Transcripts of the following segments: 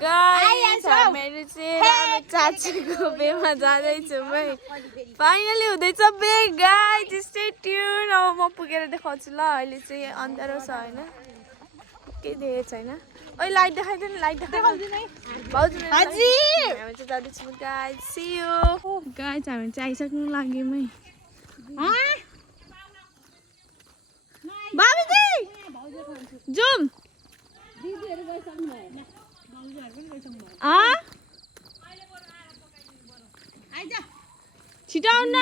Guys हामीहरु चाहिँ रामे चाचीको बेमा जाँदैछौँ है। फाइनली हुँदैछ बे गाइस, स्टे ट्युन। अब म पुगेर देखाउँछु ल। अहिले चाहिँ अँध्यारो छ हैन, केही देखेको छैन। ओइ लाइट देखाइदिनु, लाइट देखाइदिनु है भाउजू। हाजी हामी चाहिँ जाँदैछौँ गाइस, सी यू गाइस। हामी चाहिँ आइसक्नु लाग्यौँ है। बाबुजी जुम छिटो आउनु न।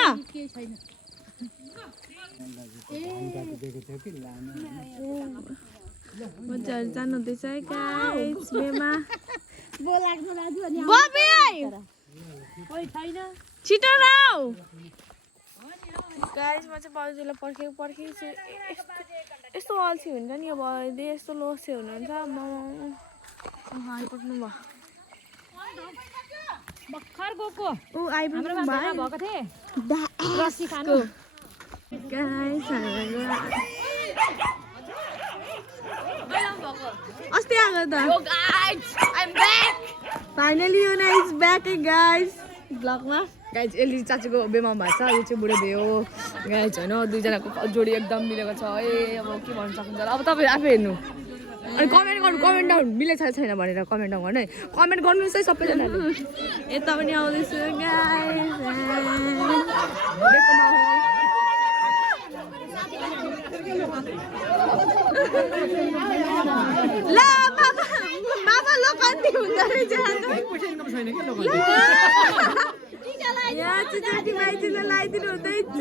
मजाहरू जानु हुँदैछ है गाइस बेमा। छिटो आऊ गाइस। म चाहिँ बाउजूलाई पर्खेको छु। यस्तो अल्छी हुन्छ नि अब यस्तो लोसे हुनुहुन्छ। म आइपुग्नु भयो भर्खर गएको। ऊ आइपुग्नु भएको थिए रसी खानु गाइस। अस्ति आएको त फाइनली यो नाइस ब्याक है गाइस ब्लगमा। गाइस एली चाचीको बेमा भएको छ। यो चाहिँ बुढो भयो गाइस होइन। दुईजनाको जोडी एकदम मिलेको छ है। अब के भन्न सकिन्छ अब तपाईँ आफै हेर्नु अनि कमेन्ट गर्नु। कमेन्ट डाउन मिलेको छैन भनेर कमेन्ट डाउन गर्नु है। कमेन्ट गर्नुहोस् है सबैजनाले। यता पनि आउँदैछु गाइस। ल बाबा बाबा लोकन्ती हुँदो रहेछ। यहाँ चाहिँ माइतीलाई लगाइदिनु हुँदैछ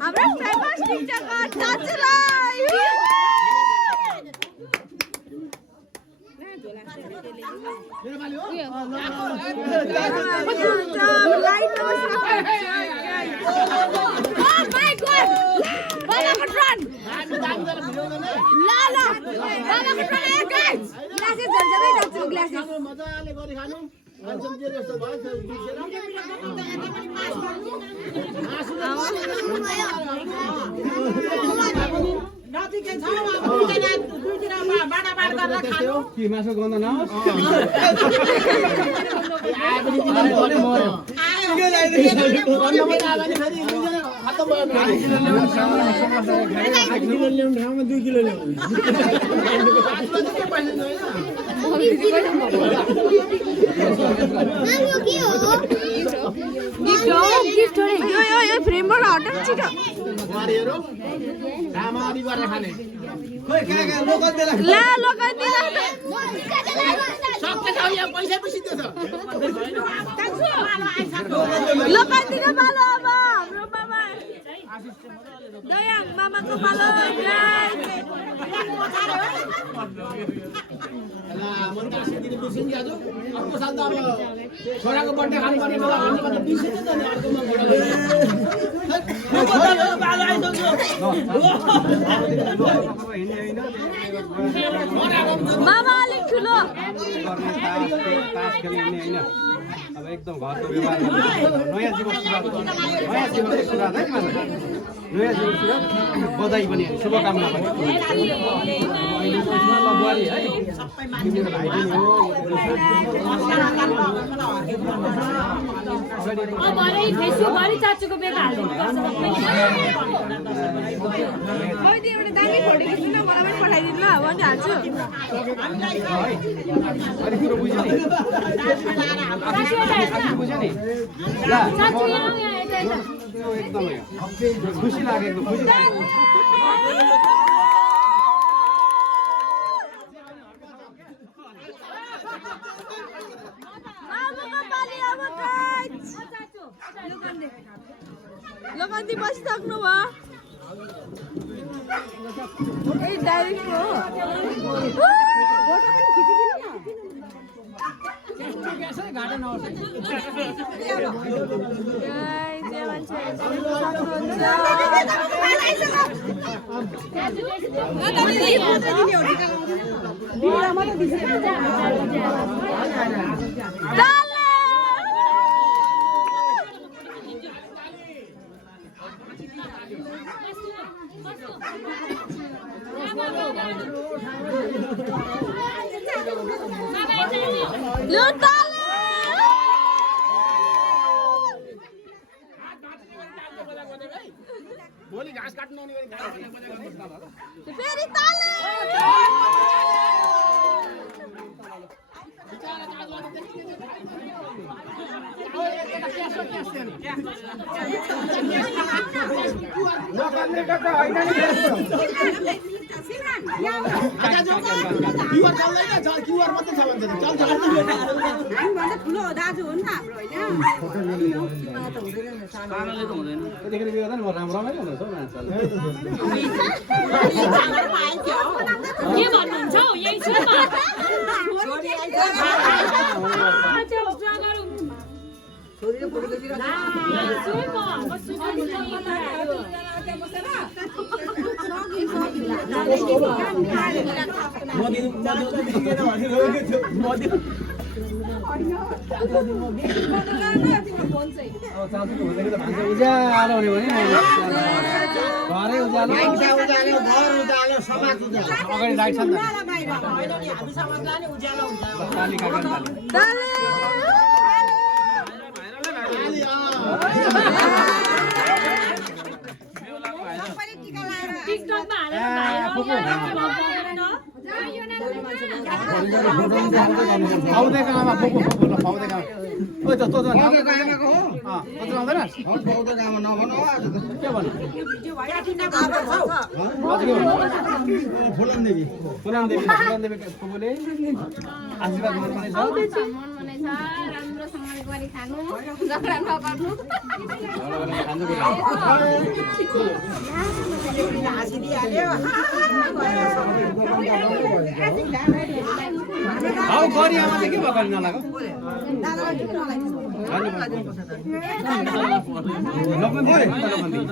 हाम्रो फेमस टिचरको चाचुलाई। मासु गन्ध नहोस्। फ्रेमबाट हटाउनु छिटो। ला लगाइदिनु लगाइदिनु पालो अब हाम्रो मामा दया मामाको पालो छोराको बर्थडे खानु पर्ने मामा अलिक ठुलो अब एकदम घरको व्यवहार नयाँ जीवन सुरुवात है। नयाँ जीवन सुरुवात बधाई पनि शुभकामना पनि बुहारी है मेरो भाइ पनि हो। चाचुको बेला एउटा दामी फोटो खिच्नु न मलाई पनि पठाइदिनु ल। म पनि हाल्छु। एकदमै खुसी लागेको खुसी लोकन्ती बसिसक्नु भयो। ए डाइरेक्ट हो फोटो पनि खिचिदिनु न। लु ताली भोलि घाँस काट्नु आउने गरी फेरि ताली ठुलो दाजु हो नि त हाम्रो होइन त्यतिखेर बिग्रदा नि म राम्रो नै हुँदैछ हौ मान्छेले के भन्नुहुन्छ हौ यही छ उज्यालो हुने भने घरै उज्यालो अगाडि लाइट छ नि त टिकटकमा हालेर फाउदेको आमा फोको फोको फाउदेको आमा ओइ त तँ फाउदेको आमाको हो कति आउँदैन फाउदेको आमा नभन के भन्नु फुलन देवी फोकोले आशीर्वाद गर्नुपर्ने छ राम्रोसँगले गरी खानु झगडा नगर्नु हौ गरी आमा चाहिँ के भयो गरी नलागो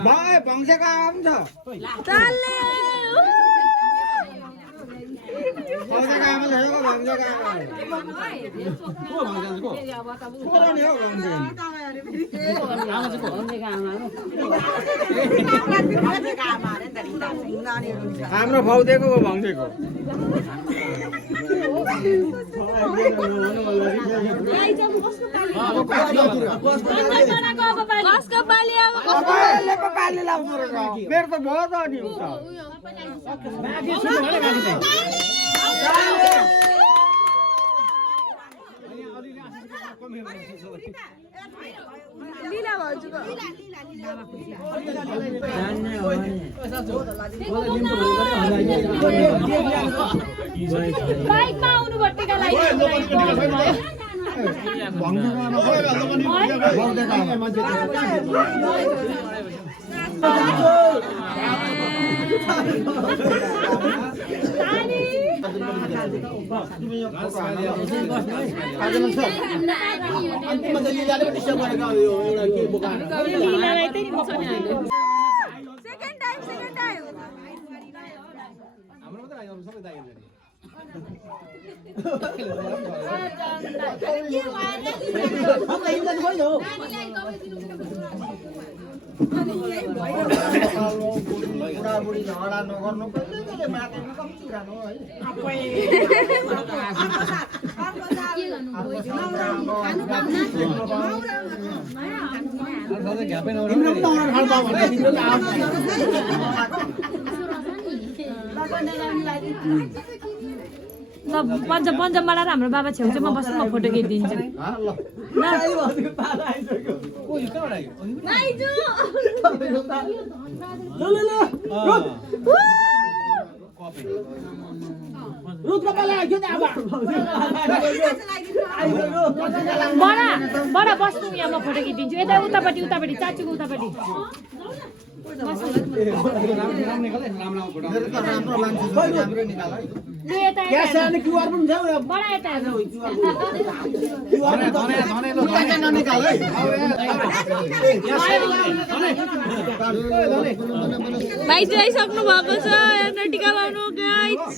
भाइ भङ्सेको आमा पनि छ ताली भङ्सेको आमा ल्याएको भङ्सेको आमा को भङ्सेको पुरानो हो हाम्रो फाउदेको हो भङ्सेको कसको पाली अब पाली लाउँदो रहेछ मेरो त भयो त नि लीला भाउजूको बाइकमा आउनु भट्टिका लागि सेकेन्ड टाइम हाम्रो त सबै दाइ बुढाबुढी झगडा नगर्नु पञ्चम मलाई हाम्रो बाबा छेउछाउमा बस्नु म फोटो खिचिदिन्छु बडा बस्नु यहाँ म फोटो खिचिदिन्छु यता उतापट्टि चाचुको उतापट्टि भाइ चाहिँ आइसक्नु भएको छ हेर्न टिका लाउनु गाइस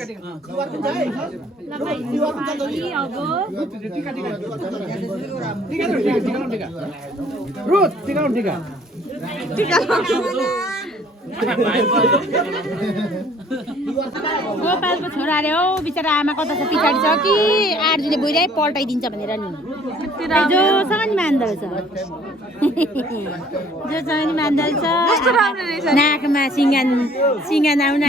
गोपाल कालको छोरा अरे हो बिचरा आमा कता छ पछाडि छ कि आर्जुले बोइराइ पल्टाइदिन्छ भनेर नि जोसँग नि मान्दल छ जोसँग नि मान्दल छ नाकमा सिङ्गान आउन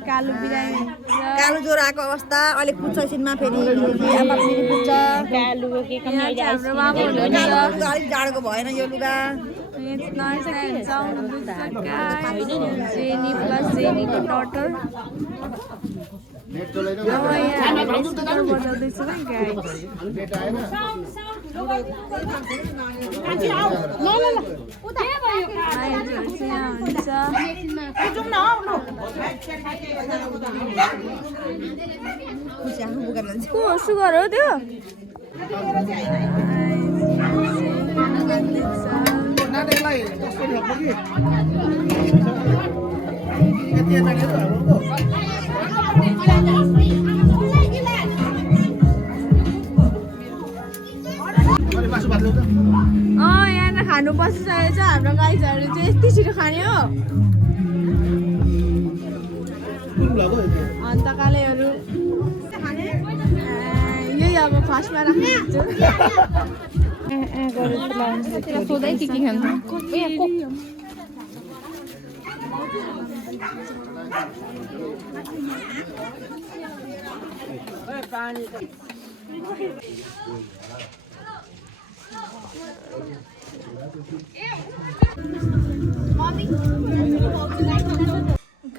कालो बिरामी कालो ज्वरो आएको अवस्था अलिक पुच्छ एकछिनमा फेरि पुच्छ अलिक जाडोको भएन यो लुगा बजाउँदैछु सुगर हो त्यो यहाँ खानु बसिसकेको छ हाम्रो गाईहरू चाहिँ यति छिटो खाने हो अन्त कालेहरू यही अब फर्स्टमा राख्छु सोधै के खान्छ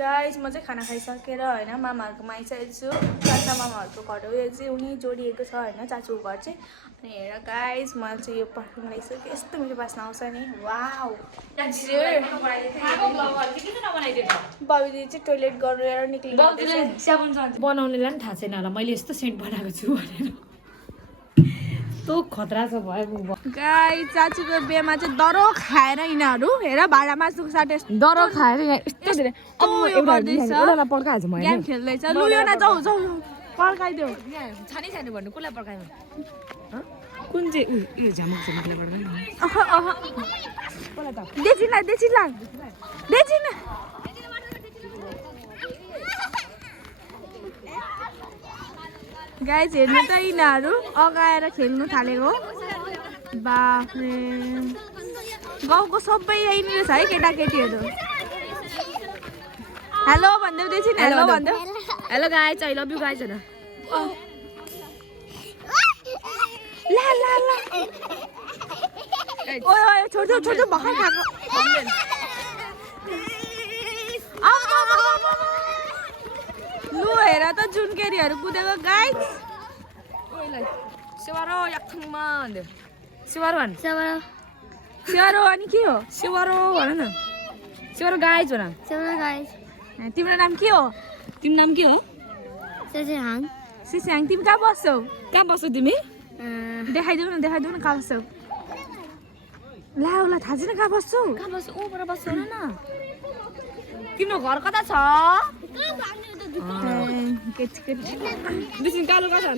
गाइस म चाहिँ खाना खाइसकेर होइन मामाहरूकोमा आइसकेको छु चाचा मामाहरूको घर हो यो चाहिँ उनी जोडिएको छ होइन चाचुको घर चाहिँ अनि हेर गाइस म चाहिँ यो पर्फ्युम लगाइसकेँ यस्तो मिठो बास्ना आउँछ नि वाउ बबिदी चाहिँ टोइलेट गरेर निक्लिनु बनाउनेलाई पनि थाहा छैन होला मैले यस्तो सेन्ट बनाएको छु भनेर यस्तो खतरा छ भयो गाई चाचुको बिहेमा चाहिँ दरो खाएर यिनीहरू हेर भाँडा मासुको साथै दरो खाएर यस्तो धेरै गेम खेल्दैछ लु यो न जाऊ जाऊ पड्काइदेऊ छानी छानी भन्नु कसलाई पड्कायो कुन चाहिँ यो झमक झमकलाई पड्कायो देचिला गाइज हेर्नु त यिनीहरू अगाएर खेल्नु थालेको बाफ्रे गाउँको सबै यहीँनिर छ है केटाकेटीहरू हेलो भन्दै देख्छु नि हेलो भन्दै hello guys I love you guys हैन ला ला ला ओए ओए छोड भर्खर खाएको लु हेर त जुनकेरीहरू कुदेको गाइज सेवारो याक्थुङमा भन्दै सेवारो भन स्यारो अनि के हो सेवारो भन न सेवारो गाइज भन तिम्रो नाम के हो सिस्याङ तिमी कहाँ बस्छौ तिमी देखाइदेऊ न कहाँ बस्छौ ला थाहा छैन कहाँ बस्छौ ऊपर बस्छौ न तिम्रो घर कता छ कालो कता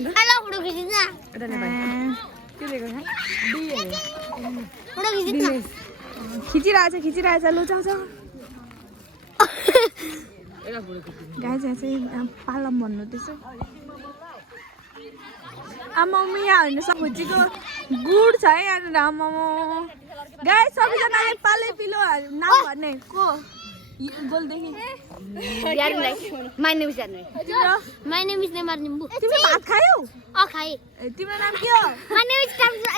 खिचिरहेछ लु जाऊ गाई चाहिँ पालम भन्नु त्यसो आमा यहाँ हेर्नु सब्जीको गुड छ है यहाँनिर आमा गाई सबैजनाले पाले पिलो नाम भन्ने को बोलदेखि My name is Janvi. My name is Neymar Nimbu. तिमी भात खायौ खाए. तिम्रो नाम के हो My name is Kamsa.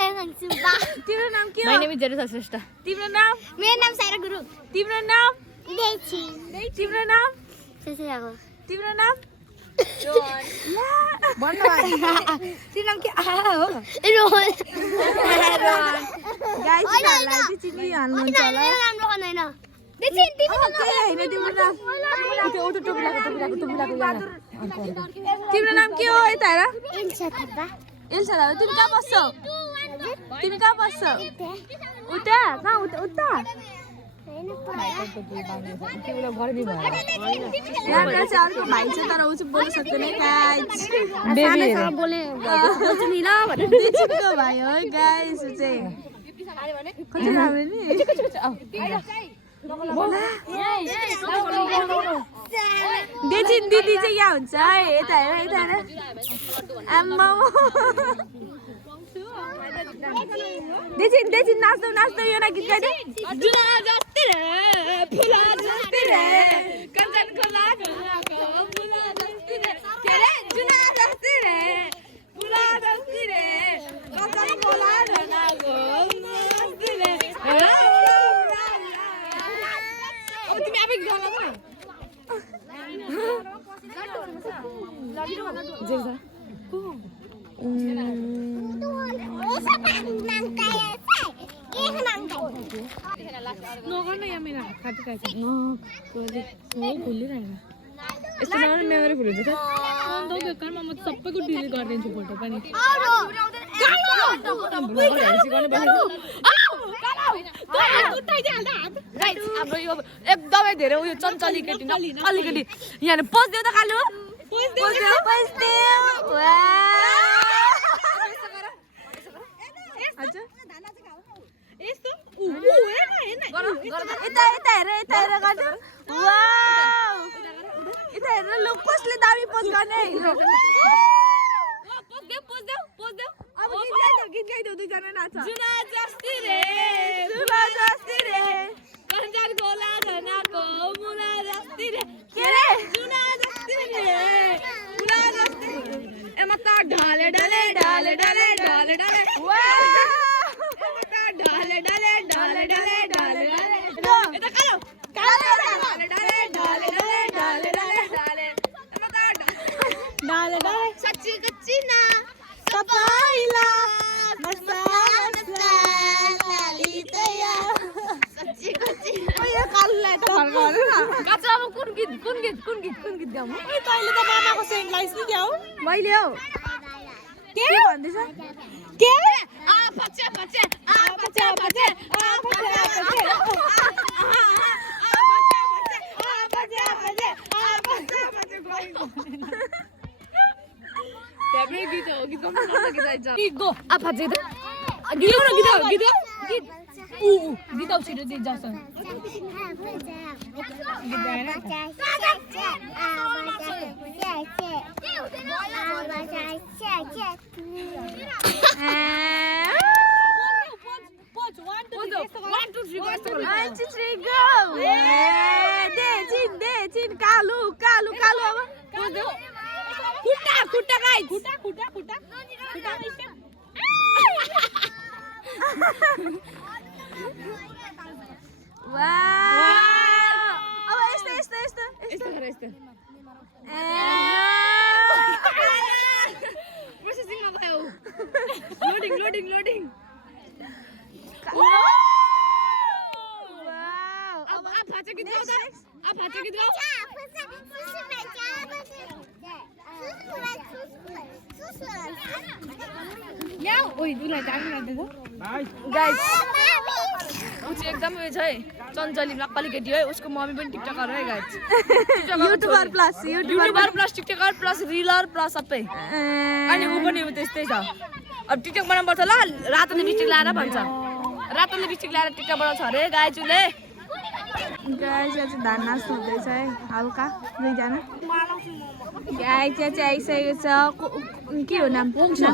तिम्रो नाम के हो My name is Jerusa Shrestha तिम्रो नाम मेरो नाम साइरा गुरु. तिम्रो नाम देछि. तिम्रो नाम सेसेको. तिम्रो नाम भन्न तिम्रो नाम के हो रोहन. गाइस लाई चाहिँ चिनी हाल्नुहुन्छ होला राम्रो गर्दैन. देछि तिमी हैन तिम्रो नाम तिम्रो नाम के हो यता हेर इल्सा थापा. एल्सा दादा तिमी कहाँ बस्छौ उता कहाँ उता यहाँका चाहिँ अर्को भाइ चाहिँ तर ऊ चाहिँ बोल्न सक्दैन गाइस बोले बोल्छु नि ल भनेर दुईचिनको भाइ हो गाइस ऊ चाहिँ कति राम्रो नि देचिन दिदी चाहिँ यहाँ हुन्छ है यता हेर यता हेर आम्मा देचिन देचिन नाच्दौ नाच्दौ यो ना गीत गाइदे जुना जस्ती रे फुला जस्ती रे कञ्चन खोला खोलाको फुला जस्ती रे के रे जुना जस्ती रे फुला जस्ती रे कञ्चन खोला खोलाको जस्ती रे अब तिमी आफै गीत गाउन नगर्न यहाँ मेरो हात काटिरहेको छ खोलिरहेन यस्तो नराम्रो मेमोरी फुल हुन्छ त अन्त बेकारमा म सबैको डिलिट गरिदिन्छु फोटो पनि हाम्रो यो एकदमै धेरै उयो चञ्चली केटी अलिकति यहाँ पस्देऊ त कालु ल कसले दामी पोस्ट गर्ने अब गीत गाइदेऊ दुईजना नाच जुना जस्ती रे कञ्चन खोला घनाको मुला जस्ती रे के रे जुना जस्ती रे मुला जस्ती ए म त ढाले ढाले ढाले ढाले ढाले ढाले वाह ए म त ढाले ढाले ढाले ढाले ढाले ढाले यता कालो कालो ढाले ढाले ढाले ढाले ढाले ढाले ढाले ए म त ढाले ढाले सच्ची कच्ची ना सपाइला मैले हौ के भन्दैछ के गीत हो गीत गाउन जान्छ गो आफा चाहिँ गीत छिटो दिइ जान्छ कालु कालु कालु अब खुट्टा खुट्टा गाइस खुट्टा खुट्टा खुट्टा वाव अब यस्तो यस्तो यस्तो यस्तो गरे यस्तो प्रोसेसिङमा भयो लोडिङ लोडिङ लोडिङ वाव अब फाचा गीत गाउ त अब फाचा गीत गाउ याउ ओइ दुलाई दामी लाग्दैछ गाइस उ चाहिँ एकदम उयो छ है चञ्चली नक्कली केटी है उसको मम्मी पनि टिकटकर है guys YouTuber plus TikToker plus reeler plus सबै अनि उ पनि त्यस्तै छ अब टिकटक बनाउनु पर्छ ल रातो लिपस्टिक लाएर भन्छ रातो लिपस्टिक लाएर टिकटक बनाउँछ अरे गाइजुले गाइस चाहिँ धान नाच्नु हुँदैछ है हल्का दुईजना गाइस चाहिँ आइसकेको छ के हो नाम वंशु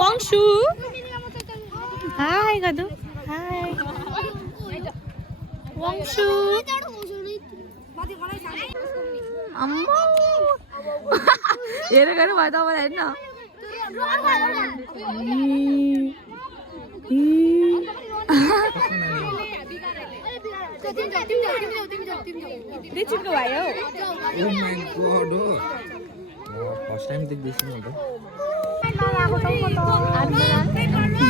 वंशु हाय गदु हाय वंशु अम्मो हेरेर गर्नु भयो तपाईँलाई हेर्न रिचिनको भाइ हो फर्स्ट टाइम देख्दैछु म त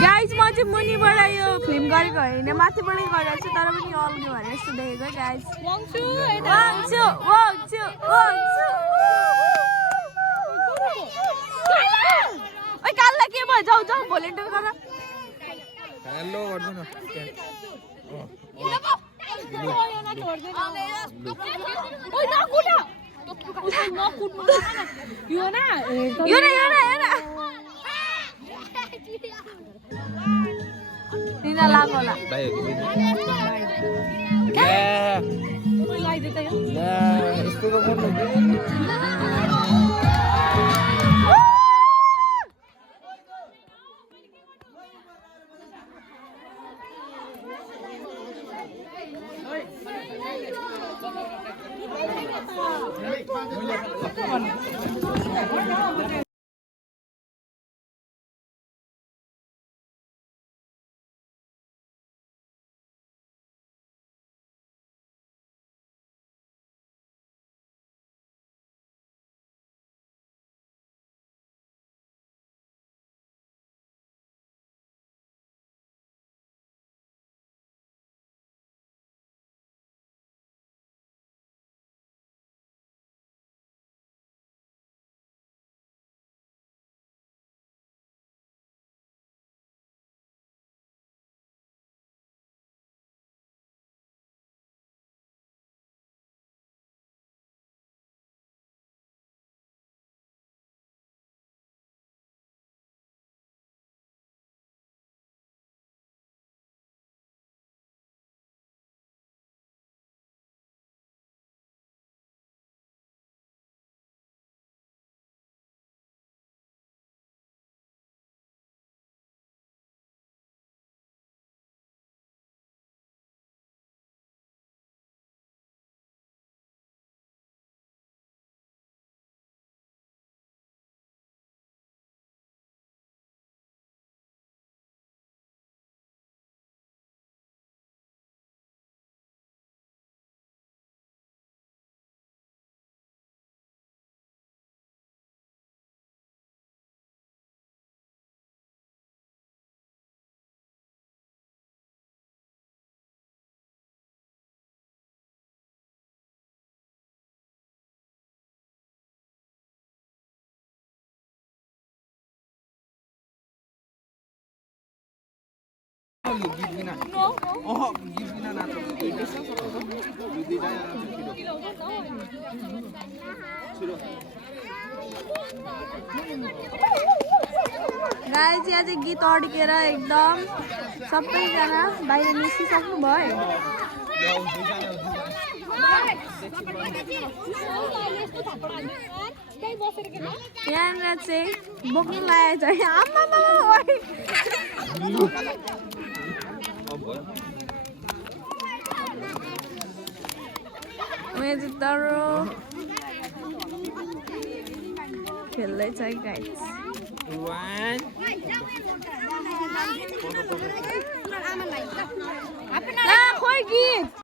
गाइज म चाहिँ मुनिबाट यो फिल्म गरेको होइन माथिबाटै गरेको छु तर पनि अल्गो भनेर यस्तो देखेको है गाइज ओइ काललाई के भयो जाऊ जाऊ भोलिन्टियर गर हेलो गर्नु न यो न यो न तिनीलाई लाग्यो होला भाइ हो कि यस्तो त गर्नु गीत बिना गीत बिना नाच्नु गाइज यहाँ चाहिँ गीत अड्केर एकदम सबैजना बाहिर निस्किसक्नु भयो यहाँनिर चाहिँ बोक्नु लागेको छ आम्मा मेरो चाहिँ डरो खेल्दैछ गाइज खोइ गीत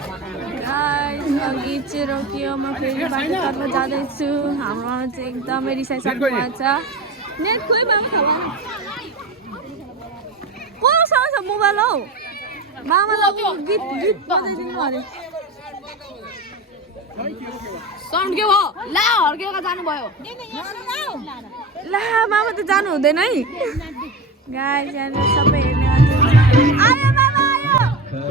गाइस अघि चाहिँ रोकियो म फेरि बाटोतर्फ जाँदैछु हाम्रो मामा चाहिँ एकदमै रिसाइसक्नु भएको छ नेट खोइ मामा थाहा कोसँग छ मोबाइल हौ मामालाई गीत गीत बजाइदिनु अरे साउन्ड के भयो ला हर्केका जानुभयो ला मामा त जानु हुँदैन है गाइस यहाँ सबै हेर्ने आयो मामा आयो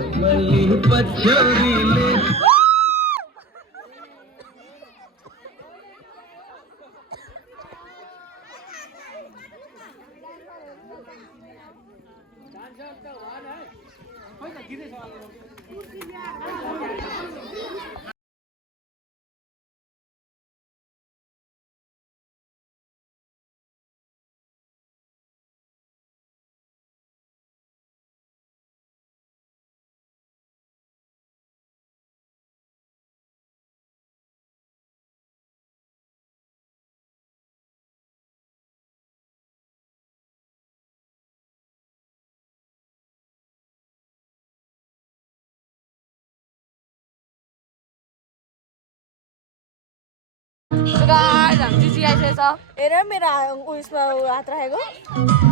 गाइस हामी चाहिँ जिआइसकेको छ हेर मेरो उयसमा हात राखेको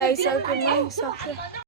गाइस अर्को सक्छ